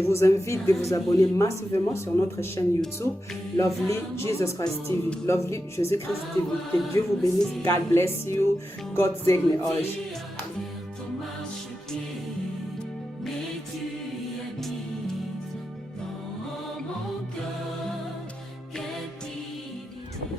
Je vous invite de vous abonner massivement sur notre chaîne YouTube Lovely Jesus Christ TV, Lovely Jésus-Christ TV. Que Dieu vous bénisse. God bless you. God segne euch.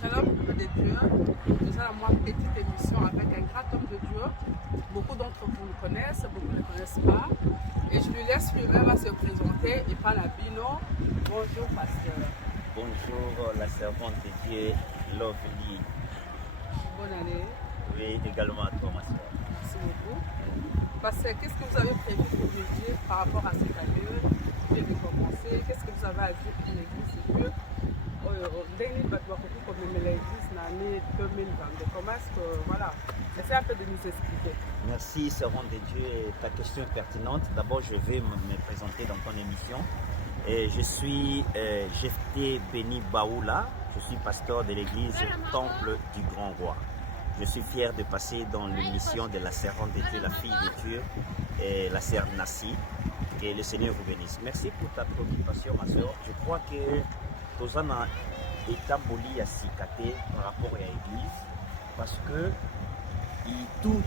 Shalom, peuple de Dieu. Nous allons une petite émission avec un grand homme de Dieu. Beaucoup d'entre vous le connaissent, beaucoup ne le connaissent pas. Et je lui laisse lui-même à se présenter et par la bino. Bonjour, pasteur. Bonjour, la servante de Dieu, Lovely. Bonne année. Oui, également à toi, ma soeur. Merci beaucoup. Pasteur, qu'est-ce que vous avez prévu pour nous dire par rapport à cette année qui vient de commencer? Qu'est-ce que vous avez à dire pour l'église de Dieu? Comme l'église l'année 2022. Comment est-ce que, voilà, essaie un peu de nous expliquer. Merci, servante de Dieu. Ta question est pertinente. D'abord, je vais me présenter dans ton émission. Et je suis Jephté Béni Baoula. Je suis pasteur de l'église Temple du Grand Roi. Je suis fier de passer dans l'émission de la servante de Dieu, la fille de Dieu, et la sœur Nassi. Que le Seigneur vous bénisse. Merci pour ta préoccupation, ma soeur. Je crois que Tozana établi à Sikate par rapport à l'église parce que tout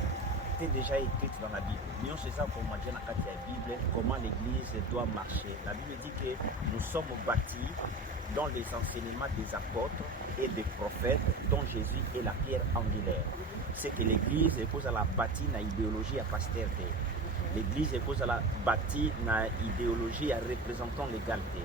est déjà écrit dans la Bible. Nous c'est ça pour moi dire dans la Bible comment l'église doit marcher. La Bible dit que nous sommes bâtis dans les enseignements des apôtres et des prophètes dont Jésus est la pierre angulaire. C'est que l'église est cause à la bâtie dans l'idéologie à pasteur. L'église est cause à la bâtie dans l'idéologie à représentant l'égalité.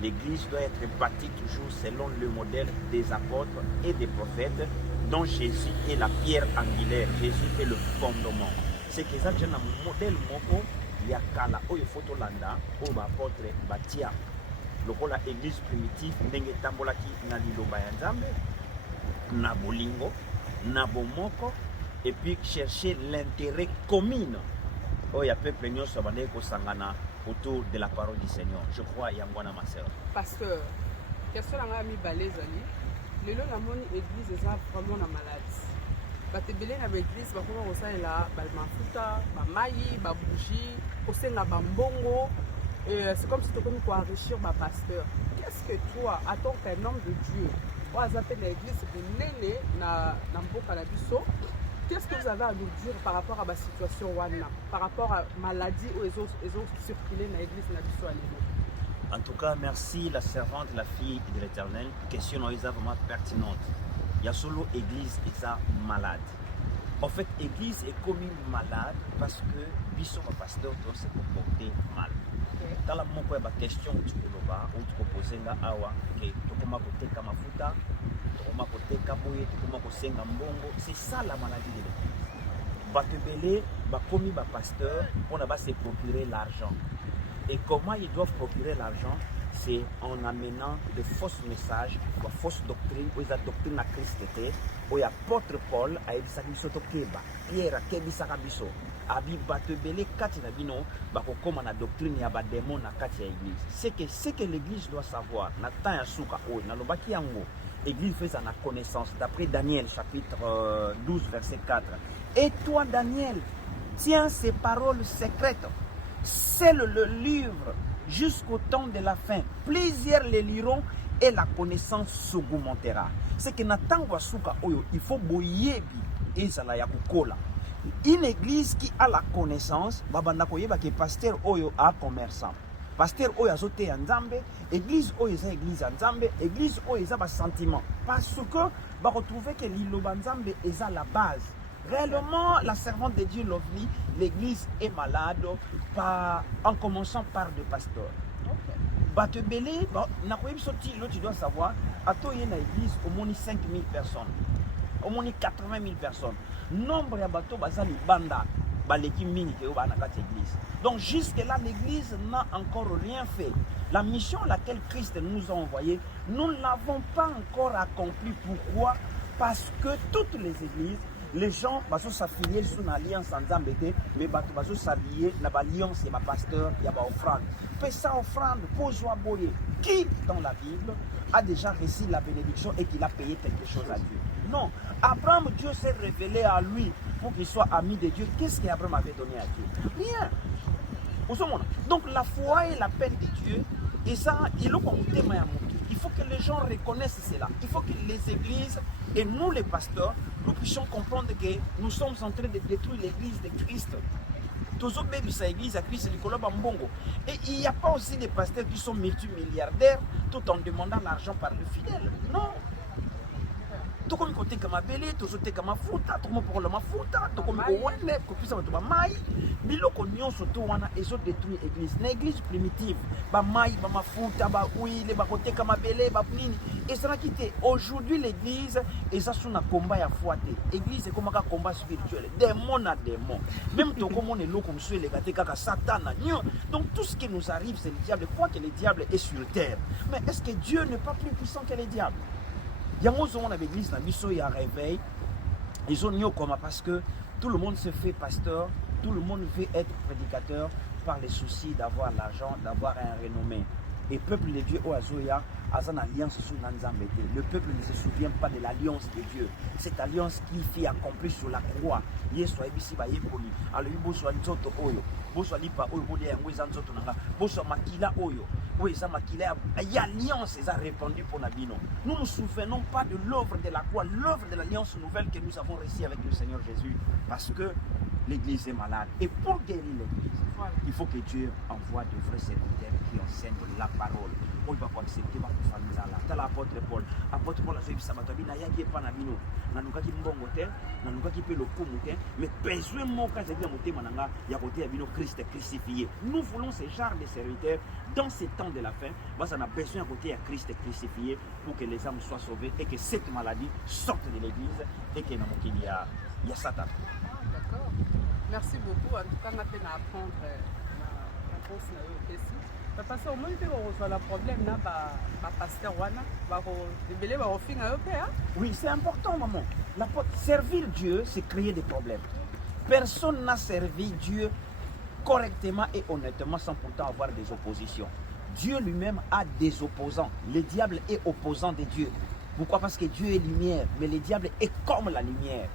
L'église doit être bâtie toujours selon le modèle des apôtres et des prophètes dont Jésus est la pierre angulaire. Jésus est le fondement. C'est que ça, j'ai un modèle moko, il y a kala, il faut landa, où l'apôtre bâtia. Le rôle de l'église primitive, n'engé tambolaki na liloba ya Nzambe, na bolingo, na bomoko, et puis chercher l'intérêt commun. Oh, il y a peuple nyonso bande ko sangana autour de la parole du Seigneur. Je crois Yangwana ma sœur. Pasteur, question à ami Balezali. Le long la moni église est vraiment la maladie. Batebele na église ba comment on ça là, ba mafuta, ba mayi, ba bougie, au sein la bambongo. C'est comme si tu comme quoi enrichir ma pasteur. Qu'est-ce que toi, en tant qu'un homme de Dieu, on a appelé l'église de Néné na mboka na biso. Qu'est-ce que vous avez à nous dire par rapport à ma situation wana, par rapport à la maladie où ils ont circulé dans l'église de la En tout cas, merci la servante, la fille de l'Éternel. Question est vraiment pertinente. Il y a solo église et ça malade. En fait, l'église est comme une malade parce que biso ma pasteur doit se comporter mal. Dans la mon question tu peux ou tu poser nga awa que tu comment côté kamafuta. C'est ça la maladie de l'église. Batebele, bakomi ba pasteur, on va se procurer l'argent. Et comment ils doivent procurer l'argent? C'est en amenant de fausses messages, de fausses doctrines, ou la doctrine à Christ était, où l'apôtre Paul a dit ça biso to keba, Pierre kebisa kabiso. Abi batebele kati na bino, bako koma na doctrine ya ba démon na kati ya église. C'est que l'église doit savoir, na temps ya suka o, na lobaki yango. L'église fait sa connaissance, d'après Daniel chapitre 12 verset 4. Et toi Daniel, tiens ces paroles secrètes, scelle le livre jusqu'au temps de la fin. Plusieurs les liront et la connaissance s'augmentera. C'est que Nathan Wasuka Oyo, il faut boyebi et zala ya kukola. Une église qui a la connaissance, babanda koyeba que pasteur Oyo a commerçant. Pasteur oyo azote ya Nzambe, église oyo eza église ya Nzambe, église oyo eza ba sentiment parce que ba retrouver que liloba Nzambe eza la base. Réellement la servante de Dieu Lovely, l'église est malade en commençant par le pasteur. Batebele, na koyebi soti lo tu dois savoir, atoye na église au moins 5000 personnes. Au moins 80 000 personnes. Nombre ya bato bazali banda. Donc jusque-là, l'Église n'a encore rien fait. La mission à laquelle Christ nous a envoyés, nous ne l'avons pas encore accomplie. Pourquoi? Parce que toutes les églises, les gens vont s'affilier sur une alliance en Zambété, mais ils vont s'habiller dans l'alliance, il y a un pasteur, il y a une offrande. Fais ça offrande pour joie boyer. Qui, dans la Bible, a déjà reçu la bénédiction et qu'il a payé quelque chose à Dieu? Non. Abraham, Dieu s'est révélé à lui pour qu'il soit ami de Dieu. Qu'est-ce qu'Abraham avait donné à Dieu? Rien. Donc la foi et l'appel de Dieu, et ça, il faut que les gens reconnaissent cela. Il faut que les églises et nous les pasteurs, nous puissions comprendre que nous sommes en train de détruire l'église de Christ. Et il n'y a pas aussi des pasteurs qui sont multimilliardaires tout en demandant l'argent par le fidèle. Non. Tokomi kote kama bele, tozote kama futa, tokomi pour le mafuta, tokomi ko wene, kopisa bato ba mai, biloko nyonso to wana ezo détruire l'église. Na église primitive, ba mai, ba mafuta, ba huile, ba kote kama bele, ba nini. Et ça n'a quitté. Aujourd'hui l'église eza sous na combat ya foi te. Église est comme un combat spirituel, démon à démon. Même tokomo ne loko msue le gate kaka satana. Donc tout ce qui nous arrive c'est le diable. Quoi que le diable est sur terre. Mais est-ce que Dieu n'est pas plus puissant que le diable? Il y a un église, il y a un réveil. Ils ont comme parce que tout le monde se fait pasteur, tout le monde veut être prédicateur par les soucis d'avoir l'argent, d'avoir un renommé. Et le peuple de Dieu, Oazoya, a une alliance sous Nanzambete. Le peuple ne se souvient pas de l'alliance de Dieu. Cette alliance qui fit accomplie sur la croix. Yesu aibisi ba yekoli. Alors boso nzoto oyo. Boso lipa oyo bodi ya ngweza nzoto nanga. Boso makila oyo. Oui, ça makila y alliance est répandue pour Nabino. Nous ne nous souvenons pas de l'œuvre de la croix, l'œuvre de l'alliance nouvelle que nous avons reçue avec le Seigneur Jésus. Parce que l'église est malade. Et pour guérir l'église, il faut que Dieu envoie de vrais serviteurs qui enseignent la parole. On va accepter ma famille là. T'as l'apôtre Paul. Apôtre Paul a dit ça m'a dit na yaki pas Nabino. Nanuka ki mbongo te, nanuka ki pe lokumu te, mais besoin mon cas c'est bien monter mananga ya côté Nabino Christ crucifié. Nous voulons ce genre de serviteurs dans ces temps de la fin. On a besoin à côté à Christ crucifié pour que les âmes soient sauvées et que cette maladie sorte de l'église et qu'il y a Satan. D'accord. Merci beaucoup. En tout cas, on a pu apprendre la réponse à question. Parce qu'au moins, on a le problème, pasteur oui, c'est important, maman. Servir Dieu, c'est créer des problèmes. Personne n'a servi Dieu correctement et honnêtement sans pourtant avoir des oppositions. Dieu lui-même a des opposants. Le diable est opposant de Dieu. Pourquoi? Parce que Dieu est lumière, mais le diable est comme la lumière.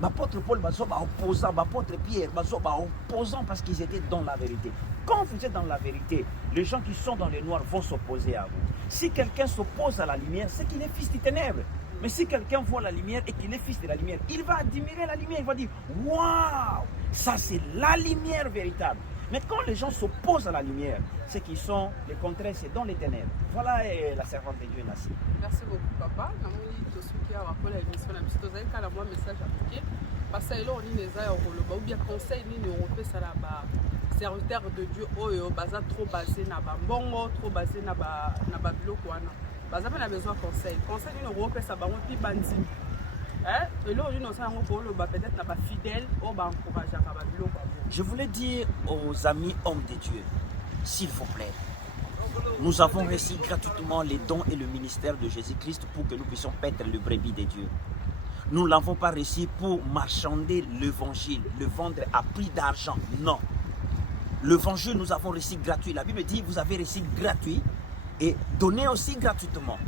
L'apôtre Paul va opposant, l'apôtre Pierre va opposant parce qu'ils étaient dans la vérité. Quand vous êtes dans la vérité, les gens qui sont dans les noirs vont s'opposer à vous. Si quelqu'un s'oppose à la lumière, c'est qu'il est fils des ténèbres. Mais si quelqu'un voit la lumière et qu'il est fils de la lumière, il va admirer la lumière, il va dire « Waouh, ça c'est la lumière véritable ». Mais quand les gens s'opposent à la lumière, c'est qu'ils sont, le contraire, c'est dans les ténèbres. Voilà la servante de Dieu Nassi. Merci beaucoup, papa. Je rappelle l'émission, je vais vous un message appliqué. Parce que là, on a ou bien conseil, ça là-bas. Serviteur de Dieu, trop basé na bongo, trop basé na biloko wana. Baza na besoin de conseil. Conseil ni no ça ba pi bandi. Et là on ça peut-être na ba fidèle ou ba encourager ba biloko. Je voulais dire aux amis hommes de Dieu, s'il vous plaît, nous avons reçu gratuitement les dons et le ministère de Jésus-Christ pour que nous puissions paître le brebis de Dieu. Nous ne l'avons pas reçu pour marchander l'évangile, le vendre à prix d'argent. Non. L'évangile, nous avons reçu gratuit. La Bible dit, vous avez reçu gratuit et donné aussi gratuitement.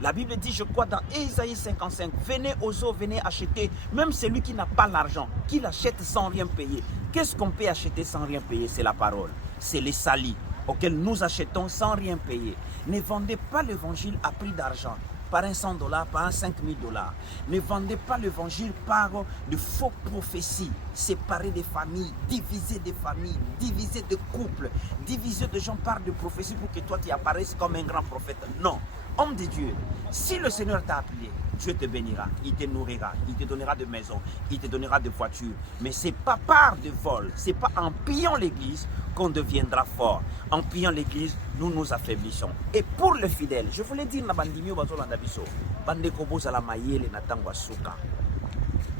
La Bible dit, je crois dans Ésaïe 55, venez aux eaux, venez acheter. Même celui qui n'a pas l'argent, qu'il achète sans rien payer. Qu'est-ce qu'on peut acheter sans rien payer? C'est la parole. C'est les salis auxquels nous achetons sans rien payer. Ne vendez pas l'évangile à prix d'argent. Par un $100, par un $5000. Ne vendez pas l'évangile par de faux prophéties, séparer des familles, diviser des familles, diviser des couples, diviser des gens par de prophéties pour que toi tu apparaisses comme un grand prophète. Non, homme de Dieu, si le Seigneur t'a appelé, Dieu te bénira, il te nourrira, il te donnera de maisons, il te donnera de voitures. Mais ce n'est pas par de vol, ce n'est pas en pillant l'église qu'on deviendra fort. En pillant l'église, nous nous affaiblissons. Et pour le fidèle, je voulais dire, Nabandimio Bazolanda Biso, Bandeko Bozala Mayele Natangwa Suka,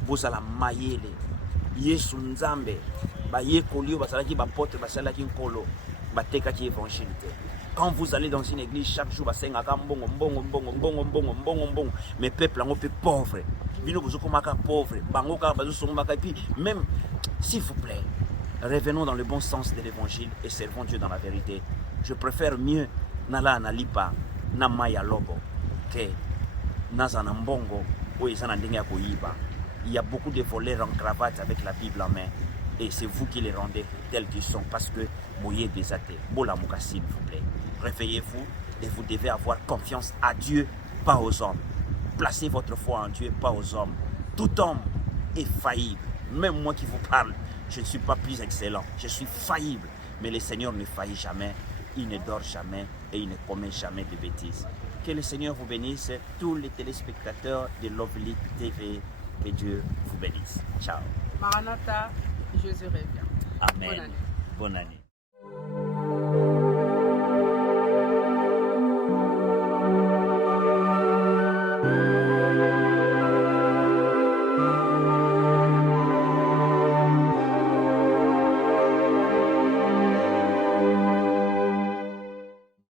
Bozala Mayele, Yesu Nzambe, Baye Kolio, Basalaki Bapote, Basalaki Nkolo, Bateka qui évangile. Quand vous allez dans une église, chaque jour, mes peuples sont pauvres. Même, s'il vous plaît, revenons dans le bon sens de l'évangile et servons Dieu dans la vérité. Je préfère mieux Nala Nalipa, Namaya Lobo, que Nazanambongo, ou Izanandinga Koyiba. Il y a beaucoup de voleurs en cravate avec la Bible en main. Et c'est vous qui les rendez tels qu'ils sont parce que Moye des athées. Bola Moukassi, s'il vous plaît. Réveillez-vous et vous devez avoir confiance à Dieu, pas aux hommes. Placez votre foi en Dieu, pas aux hommes. Tout homme est faillible. Même moi qui vous parle, je ne suis pas plus excellent. Je suis faillible. Mais le Seigneur ne faillit jamais. Il ne dort jamais et il ne commet jamais de bêtises. Que le Seigneur vous bénisse, tous les téléspectateurs de Lovely TV. Que Dieu vous bénisse. Ciao. Maranatha, Jésus revient. Amen. Bonne année. Bonne année.